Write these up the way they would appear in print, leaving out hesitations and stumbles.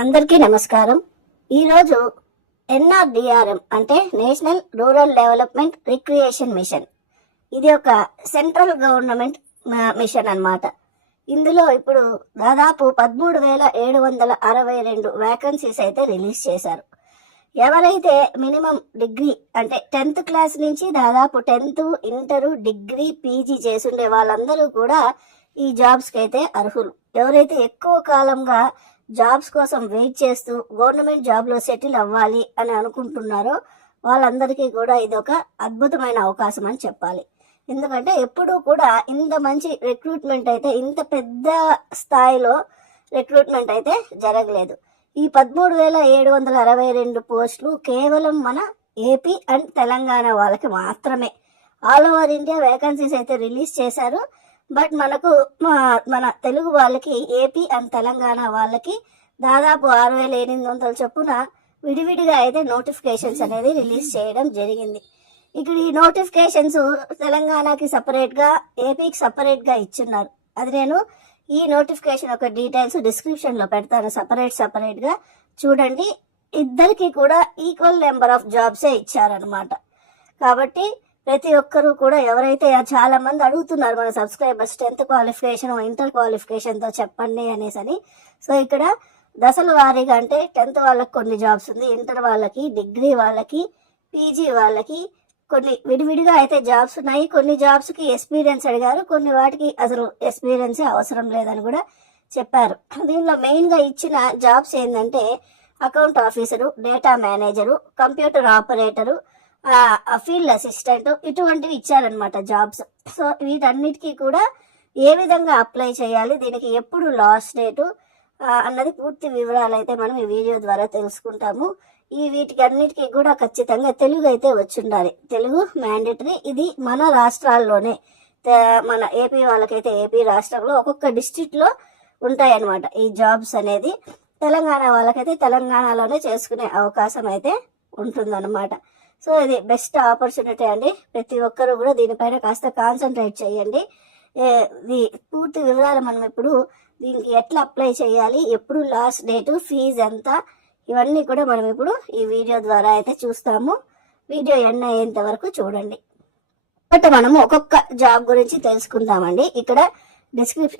అందరికీ నమస్కారం. ఈరోజు ఎన్ఆర్డిఆర్ఎం అంటే national rural development recreation mission, ఇది ఒక సెంట్రల్ గవర్నమెంట్ మిషన్ అన్నమాట. ఇందులో ఇప్పుడు దాదాపు 13,762 వేకెన్సీస్ అయితే రిలీజ్ చేశారు. ఎవరైతే మినిమం డిగ్రీ అంటే 10th క్లాస్ నుంచి దాదాపు 10th, ఇంటర్, డిగ్రీ, పీజీ చేసుండే వాళ్ళందరూ కూడా ఈ జాబ్స్కి అయితే అర్హులు. ఎవరైతే ఎక్కువ కాలంగా జాబ్స్ కోసం వెయిట్ చేస్తూ గవర్నమెంట్ జాబ్లో సెటిల్ అవ్వాలి అని అనుకుంటున్నారో వాళ్ళందరికీ కూడా ఇది ఒక అద్భుతమైన అవకాశం అని చెప్పాలి. ఎందుకంటే ఎప్పుడూ కూడా ఇంత మంచి రిక్రూట్మెంట్ అయితే, ఇంత పెద్ద స్థాయిలో రిక్రూట్మెంట్ అయితే జరగలేదు. ఈ 13,762 పోస్టులు కేవలం మన ఏపీ అండ్ తెలంగాణ వాళ్ళకి మాత్రమే. ఆల్ ఓవర్ ఇండియా వేకెన్సీస్ అయితే రిలీజ్ చేశారు. బట్ మనకు మన తెలుగు వాళ్ళకి, ఏపీ అండ్ తెలంగాణ వాళ్ళకి దాదాపు 6,800 చొప్పున విడివిడిగా అయితే నోటిఫికేషన్స్ అనేది రిలీజ్ చేయడం జరిగింది. ఇక్కడ ఈ నోటిఫికేషన్స్ తెలంగాణకి సపరేట్గా, ఏపీకి సపరేట్గా ఇచ్చున్నారు. అది నేను ఈ నోటిఫికేషన్ యొక్క డీటెయిల్స్ డిస్క్రిప్షన్లో పెడతాను సపరేట్గా చూడండి. ఇద్దరికి కూడా ఈక్వల్ నెంబర్ ఆఫ్ జాబ్సే ఇచ్చారనమాట. కాబట్టి ప్రతి ఒక్కరూ కూడా, ఎవరైతే చాలా మంది అడుగుతున్నారు మన సబ్స్క్రైబర్స్ 10th క్వాలిఫికేషన్, ఇంటర్ క్వాలిఫికేషన్తో చెప్పండి అనేసి. సో ఇక్కడ దశల వారీగా అంటే 10th వాళ్ళకి కొన్ని జాబ్స్ ఉంది, ఇంటర్ వాళ్ళకి, డిగ్రీ వాళ్ళకి, పీజీ వాళ్ళకి కొన్ని విడివిడిగా అయితే జాబ్స్ ఉన్నాయి. కొన్ని జాబ్స్కి ఎక్స్పీరియన్స్ అడిగారు, కొన్ని వాటికి అసలు ఎక్స్పీరియన్సే అవసరం లేదని కూడా చెప్పారు. దీనిలో మెయిన్గా ఇచ్చిన జాబ్స్ ఏంటంటే account officer, data manager, computer operator, field assistant, ఇటువంటివి ఇచ్చారనమాట జాబ్స్. సో వీటన్నిటికీ కూడా ఏ విధంగా అప్లై చేయాలి, దీనికి ఎప్పుడు లాస్ట్ డేటు అన్నది పూర్తి వివరాలు అయితే మనం ఈ వీడియో ద్వారా తెలుసుకుంటాము. వీటికి అన్నిటికీ కూడా ఖచ్చితంగా తెలుగు అయితే వచ్చి ఉండాలి. తెలుగు మ్యాండేటరీ. ఇది మన రాష్ట్రాల్లోనే, మన ఏపీ వాళ్ళకైతే ఏపీ రాష్ట్రంలో ఒక్కొక్క డిస్ట్రిక్ట్లో ఉంటాయన్నమాట ఈ జాబ్స్ అనేది. తెలంగాణ వాళ్ళకైతే తెలంగాణలోనే చేసుకునే అవకాశం అయితే ఉంటుందన్నమాట. సో ఇది బెస్ట్ ఆపర్చునిటీ అండి. ప్రతి ఒక్కరూ కూడా దీనిపైన కాస్త కాన్సన్ట్రేట్ చేయండి. ఇది పూర్తి వివరాలు మనం ఇప్పుడు దీనికి ఎట్లా అప్లై చేయాలి, ఎప్పుడు లాస్ట్ డేటు, ఫీజు ఎంత, ఇవన్నీ కూడా మనం ఇప్పుడు ఈ వీడియో ద్వారా అయితే చూస్తాము. వీడియో ఎండ్ అయ్యేంత వరకు చూడండి. బట్ మనము ఒక్కొక్క జాబ్ గురించి తెలుసుకుందామండి. ఇక్కడ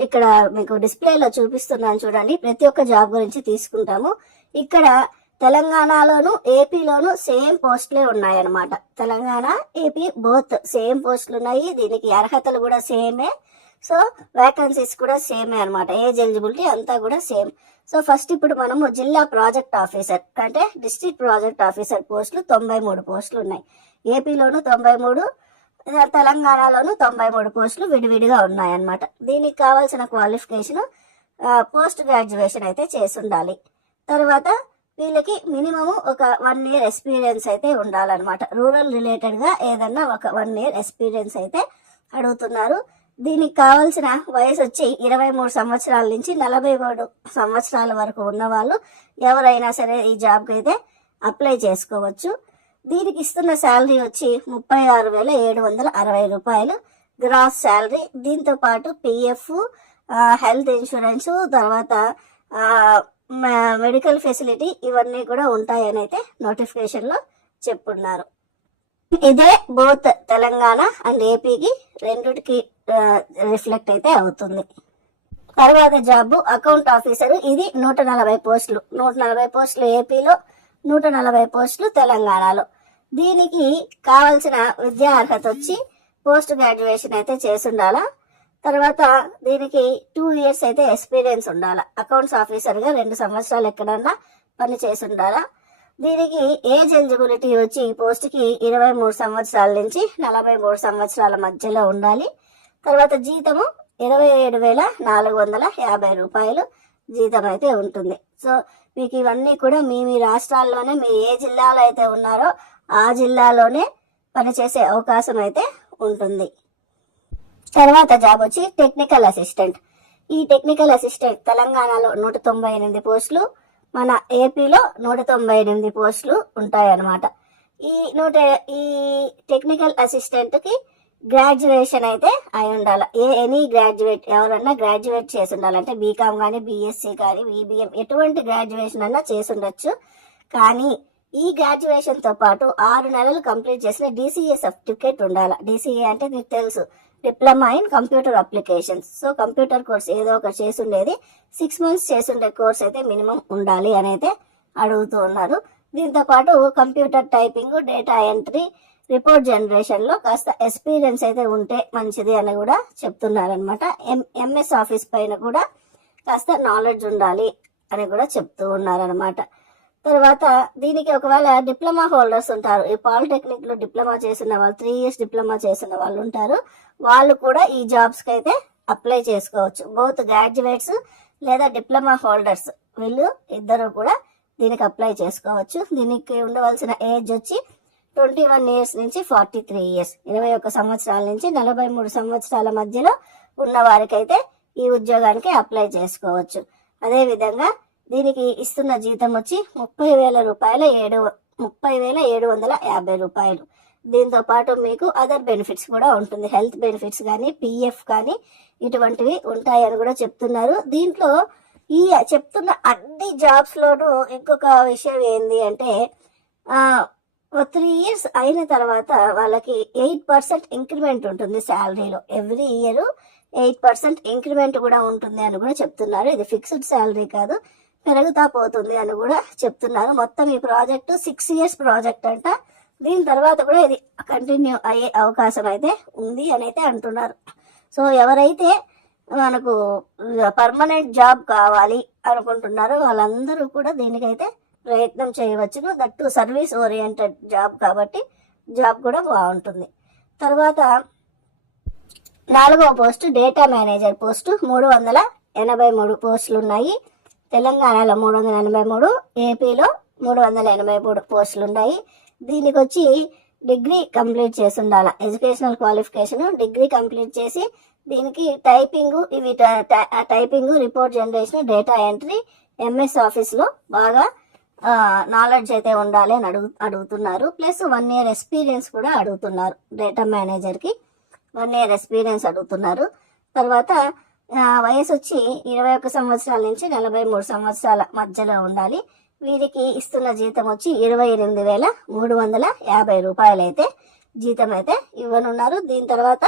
ఇక్కడ మీకు డిస్ప్లేలో చూపిస్తున్నాను చూడండి. ప్రతి ఒక్క జాబ్ గురించి తీసుకుంటాము. ఇక్కడ తెలంగాణలోను ఏపీలోను సేమ్ పోస్టులే ఉన్నాయన్నమాట. తెలంగాణ, ఏపీ బోత్ సేమ్ పోస్టులు ఉన్నాయి. దీనికి అర్హతలు కూడా సేమే. సో వేకెన్సీస్ కూడా సేమే అనమాట. ఏజ్ ఎలిజిబిలిటీ అంతా కూడా సేమ్. సో ఫస్ట్ ఇప్పుడు మనము జిల్లా ప్రాజెక్ట్ ఆఫీసర్ అంటే డిస్ట్రిక్ట్ ప్రాజెక్ట్ ఆఫీసర్ పోస్టులు 93 పోస్టులు ఉన్నాయి. ఏపీలోను 93, తెలంగాణలోను 93 పోస్టులు విడివిడిగా ఉన్నాయన్నమాట. దీనికి కావాల్సిన క్వాలిఫికేషన్ పోస్ట్ గ్రాడ్యుయేషన్ అయితే చేసి ఉండాలి. తర్వాత వీళ్ళకి మినిమము ఒక 1 year ఎక్స్పీరియన్స్ అయితే ఉండాలన్నమాట. రూరల్ రిలేటెడ్గా ఏదన్నా ఒక 1 year ఎక్స్పీరియన్స్ అయితే అడుగుతున్నారు. దీనికి కావాల్సిన వయసు వచ్చి 23 సంవత్సరాల నుంచి 43 సంవత్సరాల వరకు ఉన్నవాళ్ళు ఎవరైనా సరే ఈ జాబ్కి అయితే అప్లై చేసుకోవచ్చు. దీనికి ఇస్తున్న శాలరీ వచ్చి 36,760 రూపాయలు గ్రాస్ శాలరీ. దీంతో పాటు పిఎఫ్, హెల్త్ ఇన్సూరెన్స్, తర్వాత మెడికల్ ఫెసిలిటీ ఇవన్నీ కూడా ఉంటాయని అయితే నోటిఫికేషన్లో చెప్పున్నారు. ఇదే బోత్ తెలంగాణ అండ్ ఏపీకి రెండుకి రిఫ్లెక్ట్ అయితే అవుతుంది. తర్వాత జాబ్ అకౌంట్ ఆఫీసర్. ఇది 140 పోస్టులు. 140 పోస్టులు ఏపీలో, 140 పోస్టులు తెలంగాణలో. దీనికి కావాల్సిన విద్యా అర్హత వచ్చి పోస్ట్ గ్రాడ్యుయేషన్ అయితే చేసి ఉండాలా. తర్వాత దీనికి 2 years అయితే ఎక్స్పీరియన్స్ ఉండాలా. అకౌంట్స్ ఆఫీసర్గా 2 సంవత్సరాలు ఎక్కడన్నా పని చేసి ఉండాలా. దీనికి ఏజ్ ఎలిజిబిలిటీ వచ్చి ఈ పోస్ట్కి 23 సంవత్సరాల నుంచి 43 సంవత్సరాల మధ్యలో ఉండాలి. తర్వాత జీతము 27,450 రూపాయలు జీతం అయితే ఉంటుంది. సో మీకు ఇవన్నీ కూడా మీ రాష్ట్రాల్లోనే, మీ ఏ జిల్లాలో అయితే ఉన్నారో ఆ జిల్లాలోనే పనిచేసే అవకాశం అయితే ఉంటుంది. తర్వాత జాబ్ వచ్చి టెక్నికల్ అసిస్టెంట్. ఈ టెక్నికల్ అసిస్టెంట్ తెలంగాణలో 198 పోస్టులు, మన ఏపీలో 198 పోస్టులు ఉంటాయన్నమాట. ఈ టెక్నికల్ అసిస్టెంట్కి గ్రాడ్యుయేషన్ అయితే అయి ఉండాలి. ఎనీ గ్రాడ్యుయేట్ ఎవరన్నా గ్రాడ్యుయేట్ చేసి ఉండాలి. అంటే బీకామ్ కానీ బీఎస్సీ కానీ బీబీఎం ఎటువంటి గ్రాడ్యుయేషన్ అన్నా చేసి ఉండొచ్చు. కానీ ఈ గ్రాడ్యుయేషన్ తో పాటు 6 నెలలు కంప్లీట్ చేసిన DCA సర్టిఫికేట్ ఉండాలి. DCA అంటే మీకు తెలుసు, diploma in computer applications. So computer course ఏదో ఒకటి చేసి ఉండేది 6 months చేసిండే కోర్స్ అయితే మినిమం ఉండాలి అని అయితే అడుగుతూ ఉన్నారు. దీంతో పాటు computer typing, data entry, report generation లో కాస్త ఎక్స్పీరియన్స్ అయితే ఉంటే మంచిది అని కూడా చెప్తున్నారనమాట. MS ఆఫీస్ పైన కూడా కాస్త నాలెడ్జ్ ఉండాలి అని కూడా చెప్తూ ఉన్నారనమాట. తర్వాత దీనికి ఒకవేళ డిప్లొమా హోల్డర్స్ ఉంటారు, ఈ పాలిటెక్నిక్ లో డిప్లొమా చేసిన వాళ్ళు, 3 years డిప్లొమా చేసిన వాళ్ళు ఉంటారు, వాళ్ళు కూడా ఈ జాబ్స్ కి అయితే అప్లై చేసుకోవచ్చు. బోత్ గ్రాడ్యుయేట్స్ లేదా డిప్లొమా హోల్డర్స్ వీళ్ళు ఇద్దరు కూడా దీనికి అప్లై చేసుకోవచ్చు. దీనికి ఉండవలసిన ఏజ్ వచ్చి 21 years నుంచి 43 years, 21 సంవత్సరాల నుంచి 43 సంవత్సరాల మధ్యలో ఉన్న వారికైతే ఈ ఉద్యోగానికి అప్లై చేసుకోవచ్చు. అదే విధంగా దీనికి ఇస్తున్న జీతం వచ్చి 30,750 రూపాయలు. దీంతో పాటు మీకు అదర్ బెనిఫిట్స్ కూడా ఉంటుంది. హెల్త్ బెనిఫిట్స్ కానీ, PF కానీ ఇటువంటివి ఉంటాయని కూడా చెప్తున్నారు. దీంట్లో ఈ చెప్తున్న అన్ని జాబ్స్ లోనూ ఇంకొక విషయం ఏంది అంటే 3 years అయిన తర్వాత వాళ్ళకి 8% ఇంక్రిమెంట్ ఉంటుంది శాలరీలో. ఎవ్రీ ఇయర్ 8% ఇంక్రిమెంట్ కూడా ఉంటుంది అని కూడా చెప్తున్నారు. ఇది ఫిక్స్డ్ శాలరీ కాదు, పెరుగుతా పోతుంది అని కూడా చెప్తున్నారు. మొత్తం ఈ ప్రాజెక్టు 6 years ప్రాజెక్ట్ అంట. దీని తర్వాత కూడా ఇది కంటిన్యూ అయ్యే అవకాశం అయితే ఉంది అని అయితే అంటున్నారు. సో ఎవరైతే మనకు పర్మనెంట్ జాబ్ కావాలి అనుకుంటున్నారో వాళ్ళందరూ కూడా దీనికైతే ప్రయత్నం చేయవచ్చును. దట్టు సర్వీస్ ఓరియంటెడ్ జాబ్ కాబట్టి జాబ్ కూడా బాగుంటుంది. తర్వాత 4వ పోస్ట్ డేటా మేనేజర్ పోస్టు. 383 పోస్టులు ఉన్నాయి. తెలంగాణలో 383, ఏపీలో 383 పోస్టులు ఉన్నాయి. దీనికి వచ్చి డిగ్రీ కంప్లీట్ చేసి ఉండాలి. ఎడ్యుకేషనల్ క్వాలిఫికేషన్ డిగ్రీ కంప్లీట్ చేసి దీనికి typing, report generation, data entry, MS office లో బాగా నాలెడ్జ్ అయితే ఉండాలి అని అడుగుతున్నారు. ప్లస్ 1 year ఎక్స్పీరియన్స్ కూడా అడుగుతున్నారు. డేటా మేనేజర్ కి 1 year ఎక్స్పీరియన్స్ అడుగుతున్నారు. తర్వాత వయసు వచ్చి 21 సంవత్సరాల నుంచి 43 సంవత్సరాల మధ్యలో ఉండాలి. వీరికి ఇస్తున్న జీతం వచ్చి 28,350 రూపాయలు అయితే జీతం అయితే ఇవ్వనున్నారు. దీని తర్వాత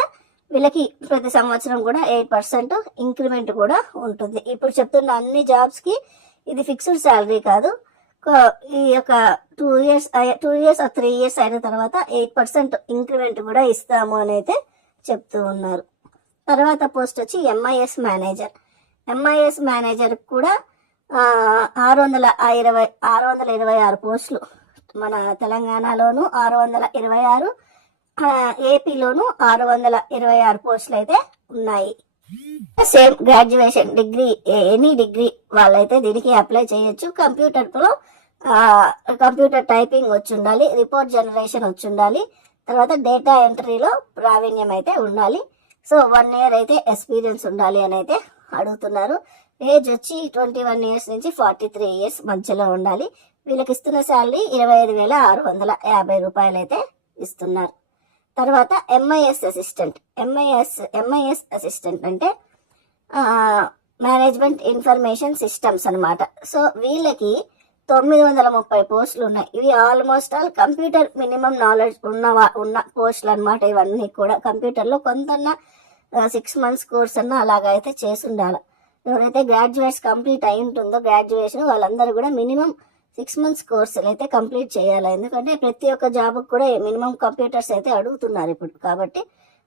వీళ్ళకి ప్రతి సంవత్సరం కూడా 8% ఇంక్రిమెంట్ కూడా ఉంటుంది. ఇప్పుడు చెప్తున్న అన్ని జాబ్స్ కి ఇది ఫిక్స్డ్ శాలరీ కాదు. ఈ యొక్క 2 years 3 years అయిన తర్వాత 8% ఇంక్రిమెంట్ కూడా ఇస్తాము అని అయితే చెప్తూ ఉన్నారు. తర్వాత పోస్ట్ వచ్చి MIS మేనేజర్ కూడా 626 పోస్టులు. మన తెలంగాణలోను 626, ఏపీలోను 626 పోస్టులు అయితే ఉన్నాయి. Same graduation degree, any degree వాళ్ళైతే దీనికి అప్లై చేయొచ్చు. కంప్యూటర్ టైపింగ్ వచ్చి ఉండాలి, రిపోర్ట్ జనరేషన్ వచ్చి ఉండాలి, తర్వాత డేటా ఎంట్రీలో ప్రావీణ్యం అయితే ఉండాలి. సో 1 year అయితే ఎక్స్పీరియన్స్ ఉండాలి అని అయితే అడుగుతున్నారు. ఏజ్ వచ్చి 21 years నుంచి 43 years మధ్యలో ఉండాలి. వీళ్ళకి ఇస్తున్న శాలరీ 25,650 రూపాయలు అయితే ఇస్తున్నారు. తర్వాత MIS అసిస్టెంట్ అంటే మేనేజ్మెంట్ ఇన్ఫర్మేషన్ సిస్టమ్స్ అన్నమాట. సో వీళ్ళకి 930 పోస్టులు ఉన్నాయి. ఇవి almost all computer minimum knowledge ఉన్న పోస్టులు అనమాట. ఇవన్నీ కూడా కంప్యూటర్లో కొంత 6 months కోర్స్ అన్న అలాగ అయితే చేసి ఉండాలి. ఎవరైతే గ్రాడ్యుయేట్స్ కంప్లీట్ అయి ఉంటుందో గ్రాడ్యుయేషన్ వాళ్ళందరూ కూడా మినిమం 6 months కోర్సులు అయితే కంప్లీట్ చేయాలి. ఎందుకంటే ప్రతి ఒక్క జాబ్ కూడా మినిమం కంప్యూటర్స్ అయితే అడుగుతున్నారు ఇప్పుడు. కాబట్టి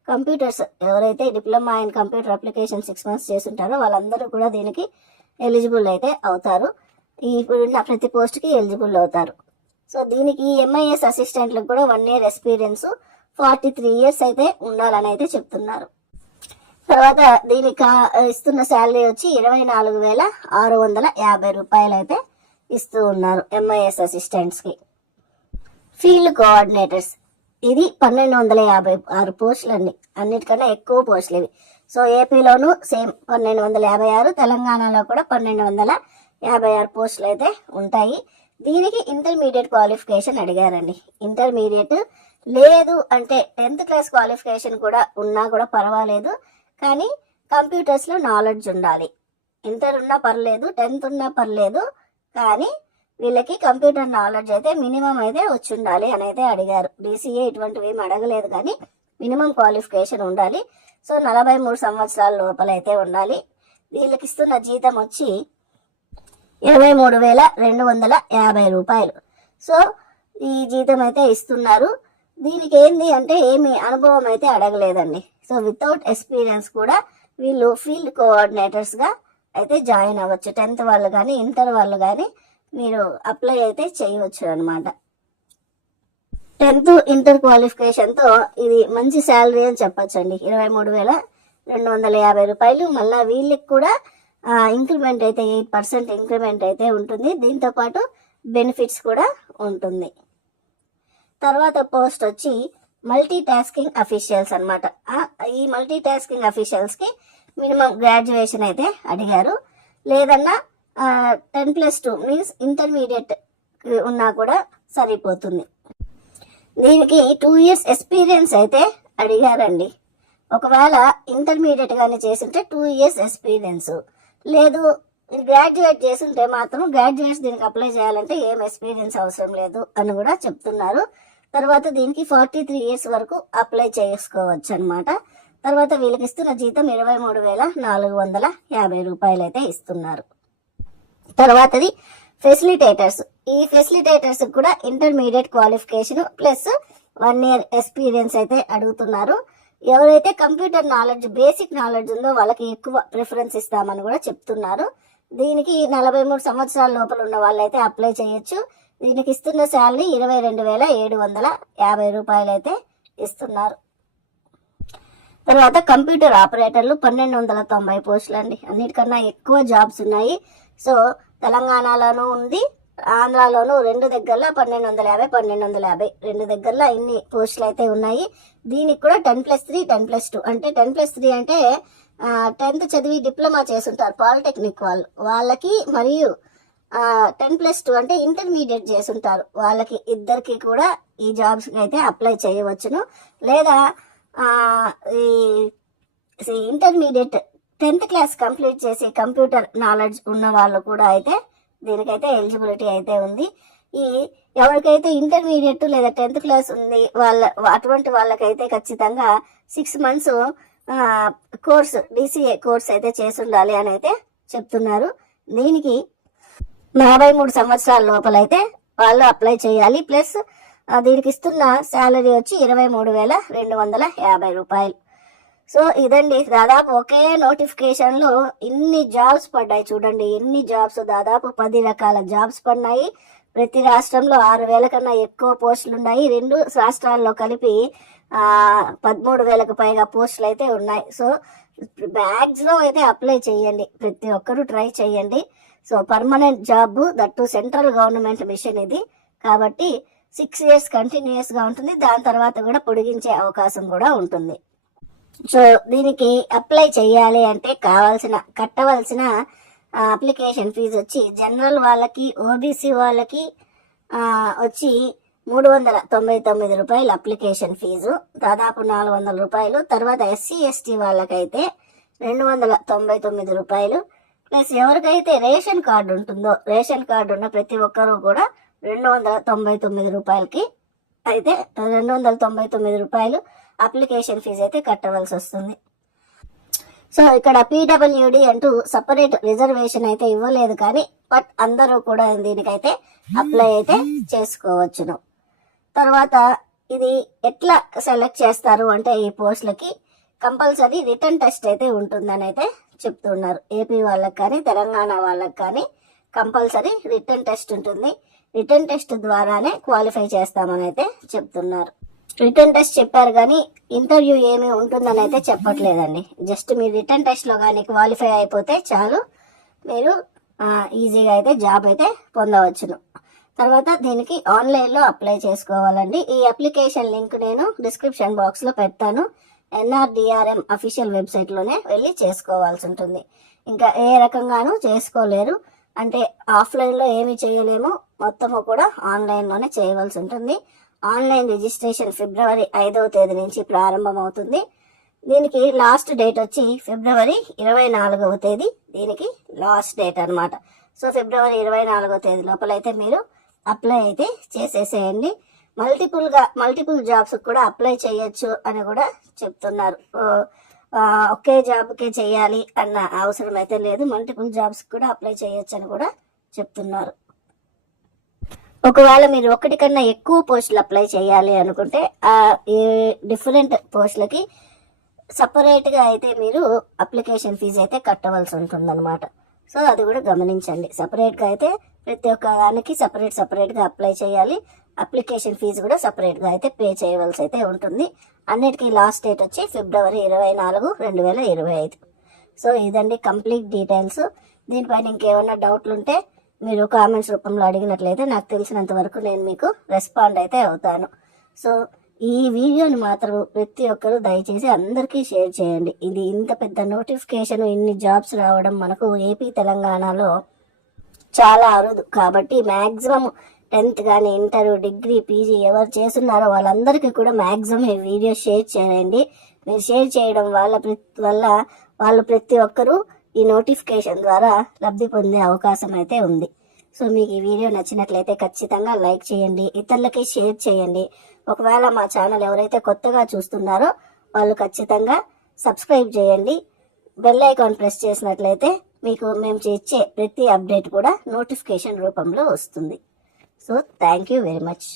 కంప్యూటర్స్ ఎవరైతే diploma in computer application 6 months చేస్తుంటారో వాళ్ళందరూ కూడా దీనికి ఎలిజిబుల్ అయితే అవుతారు. ఇప్పుడున్న ప్రతి పోస్ట్ కి ఎలిజిబుల్ అవుతారు. సో దీనికి MIS అసిస్టెంట్లకు కూడా 1 year ఎక్స్పీరియన్స్, 43 years అయితే ఉండాలని అయితే చెప్తున్నారు. తర్వాత దీనికి ఇస్తున్న శాలరీ వచ్చి 24,650 రూపాయలు అయితే ఇస్తూ ఉన్నారు MIS అసిస్టెంట్స్ కి. ఫీల్డ్ కోఆర్డినేటర్స్ ఇది 1256 పోస్టులు అండి. అన్నిటికన్నా ఎక్కువ పోస్టులు ఇవి. సో ఏపీలోను సేమ్ 1256, తెలంగాణలో కూడా 1256 పోస్టులు అయితే ఉంటాయి. దీనికి ఇంటర్మీడియట్ క్వాలిఫికేషన్ అడిగారండి. ఇంటర్మీడియట్ లేదు అంటే 10th క్లాస్ క్వాలిఫికేషన్ కూడా ఉన్నా కూడా పర్వాలేదు, కానీ కంప్యూటర్స్లో నాలెడ్జ్ ఉండాలి. ఇంటర్ ఉన్నా పర్లేదు, 10th ఉన్నా పర్లేదు, కానీ వీళ్ళకి కంప్యూటర్ నాలెడ్జ్ అయితే మినిమం అయితే వచ్చి ఉండాలి అని అయితే అడిగారు. DCA ఇటువంటివి ఏమి అడగలేదు, కానీ మినిమం క్వాలిఫికేషన్ ఉండాలి. సో 43 సంవత్సరాల లోపలైతే ఉండాలి. వీళ్ళకి ఇస్తున్న జీతం వచ్చి 23,250 రూపాయలు. సో ఈ జీతం అయితే ఇస్తున్నారు. దీనికి ఏంది అంటే ఏమి అనుభవం అయితే అడగలేదండి. సో వితౌట్ ఎక్స్పీరియన్స్ కూడా వీళ్ళు ఫీల్డ్ కోఆర్డినేటర్స్గా అయితే జాయిన్ అవ్వచ్చు. 10th వాళ్ళు కానీ ఇంటర్ వాళ్ళు కానీ మీరు అప్లై అయితే చేయవచ్చు అనమాట. 10th ఇంటర్ క్వాలిఫికేషన్తో ఇది మంచి శాలరీ అని చెప్పచ్చండి. 23,250 రూపాయలు. మళ్ళీ వీళ్ళకి కూడా ఇంక్రిమెంట్ అయితే 8% ఇంక్రిమెంట్ అయితే ఉంటుంది. దీంతో పాటు బెనిఫిట్స్ కూడా ఉంటుంది. తర్వాత పోస్ట్ వచ్చి మల్టీ టాస్కింగ్ అఫీషియల్స్ అనమాట. ఈ మల్టీ టాస్కింగ్ అఫీషియల్స్కి మినిమం గ్రాడ్యుయేషన్ అయితే అడిగారు. లేదన్నా 10+2 మీన్స్ ఇంటర్మీడియట్ ఉన్నా కూడా సరిపోతుంది. దీనికి 2 years ఎక్స్పీరియన్స్ అయితే అడిగారండి. ఒకవేళ ఇంటర్మీడియట్ గానే చేస్తుంటే 2 years ఎక్స్పీరియన్స్, లేదు గ్రాడ్యుయేట్ చేస్తుంటే మాత్రం గ్రాడ్యుయేట్స్ దీనికి అప్లై చేయాలంటే ఏం ఎక్స్పీరియన్స్ అవసరం లేదు అని కూడా చెప్తున్నారు. తర్వాత దీనికి 43 years వరకు అప్లై చేసుకోవచ్చు అనమాట. తర్వాత వీళ్ళకి ఇస్తున్న జీతం 23,450 రూపాయలు అయితే ఇస్తున్నారు. తర్వాతది ఫెసిలిటేటర్స్. ఈ ఫెసిలిటేటర్స్ కూడా intermediate qualification plus 1 year experience అయితే అడుగుతున్నారు. ఎవరైతే కంప్యూటర్ నాలెడ్జ్ బేసిక్ నాలెడ్జ్ ఉందో వాళ్ళకి ఎక్కువ ప్రిఫరెన్స్ ఇస్తామని కూడా చెప్తున్నారు. దీనికి 43 సంవత్సరాల లోపల ఉన్న వాళ్ళైతే అప్లై చేయొచ్చు. దీనికి ఇస్తున్న శాలరీ 22,750 రూపాయలు అయితే ఇస్తున్నారు. తర్వాత కంప్యూటర్ ఆపరేటర్లు 1,290 పోస్టులు అండి. అన్నిటికన్నా ఎక్కువ జాబ్స్ ఉన్నాయి. సో తెలంగాణలోనూ ఉంది, ఆంధ్రాలోనూ 2 దగ్గరలో 1,250, 1,250 2 దగ్గరలో ఇన్ని పోస్టులు అయితే ఉన్నాయి. దీనికి కూడా 10+3, 10+2 అంటే 10+3 అంటే 10th చదివి డిప్లొమా చేస్తుంటారు పాలిటెక్నిక్ వాళ్ళకి, మరియు 10+2 అంటే ఇంటర్మీడియట్ చేసుంటారు వాళ్ళకి, ఇద్దరికి కూడా ఈ జాబ్స్ అయితే అప్లై చేయవచ్చును. లేదా ఈ ఇంటర్మీడియట్ 10th క్లాస్ కంప్లీట్ చేసి కంప్యూటర్ నాలెడ్జ్ ఉన్న వాళ్ళు కూడా అయితే దీనికైతే ఎలిజిబిలిటీ అయితే ఉంది. ఈ ఎవరికైతే ఇంటర్మీడియట్ లేదా 10th క్లాస్ ఉంది అటువంటి వాళ్ళకైతే ఖచ్చితంగా 6 months కోర్స్ DCA కోర్స్ అయితే చేసి ఉండాలి అని అయితే చెప్తున్నారు. దీనికి 43 సంవత్సరాల లోపలైతే వాళ్ళు అప్లై చేయాలి. ప్లస్ దీనికి ఇస్తున్న శాలరీ వచ్చి 23,250 రూపాయలు. సో ఇదండి, దాదాపు ఒకే నోటిఫికేషన్ లో ఇన్ని జాబ్స్ పడ్డాయి. చూడండి ఎన్ని జాబ్స్, దాదాపు 10 రకాల జాబ్స్ పడినాయి. ప్రతి రాష్ట్రంలో 6,000 కన్నా ఎక్కువ పోస్టులు ఉన్నాయి. 2 రాష్ట్రాల్లో కలిపి 13,000కు పైగా పోస్టులు అయితే ఉన్నాయి. సో మ్యాక్సిమం అయితే అప్లై చేయండి, ప్రతి ఒక్కరూ ట్రై చేయండి. So permanent job, that central government machine ఇది కాబట్టి 6 years కంటిన్యూస్ గా ఉంటుంది. దాని తర్వాత కూడా పొడిగించే అవకాశం కూడా ఉంటుంది. సో దీనికి అప్లై చేయాలి అంటే కట్టవలసిన అప్లికేషన్ ఫీజు వచ్చి జనరల్ వాళ్ళకి, OBC వాళ్ళకి వచ్చి 399 రూపాయలు అప్లికేషన్ ఫీజు, దాదాపు 400 రూపాయలు. తర్వాత SC ST వాళ్ళకైతే 299 రూపాయలు. ప్లస్ ఎవరికైతే రేషన్ కార్డు ఉంటుందో, రేషన్ కార్డు ఉన్న ప్రతి ఒక్కరూ కూడా 299 రూపాయలకి అయితే 299 రూపాయలు అప్లికేషన్ ఫీజు అయితే కట్టవలసి వస్తుంది. సో ఇక్కడ PWD అంటూ సపరేట్ రిజర్వేషన్ అయితే ఇవ్వలేదు, కానీ బట్ అందరూ కూడా దీనికైతే అప్లై అయితే చేసుకోవచ్చును. తర్వాత ఇది ఎట్లా సెలెక్ట్ చేస్తారు అంటే ఈ పోస్టులకి కంపల్సరీ రిటర్న్ టెస్ట్ అయితే ఉంటుందని అయితే చెప్తున్నారు. ఏపీ వాళ్ళకి కానీ తెలంగాణ వాళ్ళకి కానీ కంపల్సరీ రిటర్న్ టెస్ట్ ఉంటుంది. రిటర్న్ టెస్ట్ ద్వారానే క్వాలిఫై చేస్తామని అయితే చెప్తున్నారు. రిటర్న్ టెస్ట్ చెప్పారు కానీ ఇంటర్వ్యూ ఏమి ఉంటుందని అయితే చెప్పట్లేదండి. జస్ట్ మీరు రిటర్న్ టెస్ట్ లో కానీ క్వాలిఫై అయిపోతే చాలు, మీరు ఈజీగా అయితే జాబ్ అయితే పొందవచ్చును. తర్వాత దీనికి ఆన్లైన్ లో అప్లై చేసుకోవాలండి. ఈ అప్లికేషన్ లింక్ నేను డిస్క్రిప్షన్ బాక్స్ లో పెడతాను. NRDRM అఫీషియల్ వెబ్సైట్ లోనే వెళ్ళి చేసుకోవాల్సి ఉంటుంది. ఇంకా ఏ రకంగానూ చేసుకోలేరు, అంటే ఆఫ్లైన్ లో ఏమి చేయలేము, మొత్తము కూడా ఆన్లైన్ లోనే చేయవలసి ఉంటుంది. ఆన్లైన్ రిజిస్ట్రేషన్ ఫిబ్రవరి 5వ తేదీ నుంచి ప్రారంభమవుతుంది. దీనికి లాస్ట్ డేట్ వచ్చి ఫిబ్రవరి 24వ తేదీ దీనికి లాస్ట్ డేట్ అన్నమాట. సో ఫిబ్రవరి 24వ తేదీ లోపలైతే మీరు అప్లై అయితే చేసేసేయండి. మల్టిపుల్ జాబ్స్ కూడా అప్లై చేయొచ్చు అని కూడా చెప్తున్నారు. ఒకే జాబ్కే చేయాలి అన్న అవసరం అయితే లేదు, మల్టిపుల్ జాబ్స్ కూడా అప్లై చేయొచ్చు అని కూడా చెప్తున్నారు. ఒకవేళ మీరు ఒకటి కన్నా ఎక్కువ పోస్టులు అప్లై చేయాలి అనుకుంటే ఈ డిఫరెంట్ పోస్టులకి సపరేట్గా అయితే మీరు అప్లికేషన్ ఫీజు అయితే కట్టవలసి ఉంటుందన్నమాట. సో అది కూడా గమనించండి. సపరేట్గా అయితే ప్రతి ఒక్క దానికి సపరేట్గా అప్లై చేయాలి. అప్లికేషన్ ఫీజు కూడా సపరేట్గా అయితే పే చేయవలసి అయితే ఉంటుంది. అన్నిటికీ లాస్ట్ డేట్ వచ్చి ఫిబ్రవరి 24, 2025. సో ఇదండి కంప్లీట్ డీటెయిల్స్. దీనిపైన ఇంకేమైనా డౌట్లు ఉంటే మీరు కామెంట్స్ రూపంలో అడిగినట్లయితే నాకు తెలిసినంత వరకు నేను మీకు రెస్పాండ్ అయితే అవుతాను. సో ఈ వీడియోని మాత్రం ప్రతి ఒక్కరూ దయచేసి అందరికీ షేర్ చేయండి. ఇది ఇంత పెద్ద నోటిఫికేషన్, ఇన్ని జాబ్స్ రావడం మనకు ఏపీ తెలంగాణలో చాలా అరుదు. కాబట్టి మ్యాక్సిమం 10th కానీ ఇంటర్, డిగ్రీ, పీజీ ఎవరు చేస్తున్నారో వాళ్ళందరికీ కూడా మ్యాక్సిమం ఈ వీడియో షేర్ చేయండి. మీరు షేర్ చేయడం వల్ల వాళ్ళు ప్రతి ఒక్కరూ ఈ నోటిఫికేషన్ ద్వారా లబ్ధి పొందే అవకాశం అయితే ఉంది. సో మీకు ఈ వీడియో నచ్చినట్లయితే ఖచ్చితంగా లైక్ చేయండి, ఇతరులకి షేర్ చేయండి. ఒకవేళ మా ఛానల్ ఎవరైతే కొత్తగా చూస్తున్నారో వాళ్ళు ఖచ్చితంగా సబ్స్క్రైబ్ చేయండి. బెల్ ఐకాన్ ప్రెస్ చేసినట్లయితే మీకు మేము ఇచ్చే ప్రతి అప్డేట్ కూడా నోటిఫికేషన్ రూపంలో వస్తుంది. So thank you very much.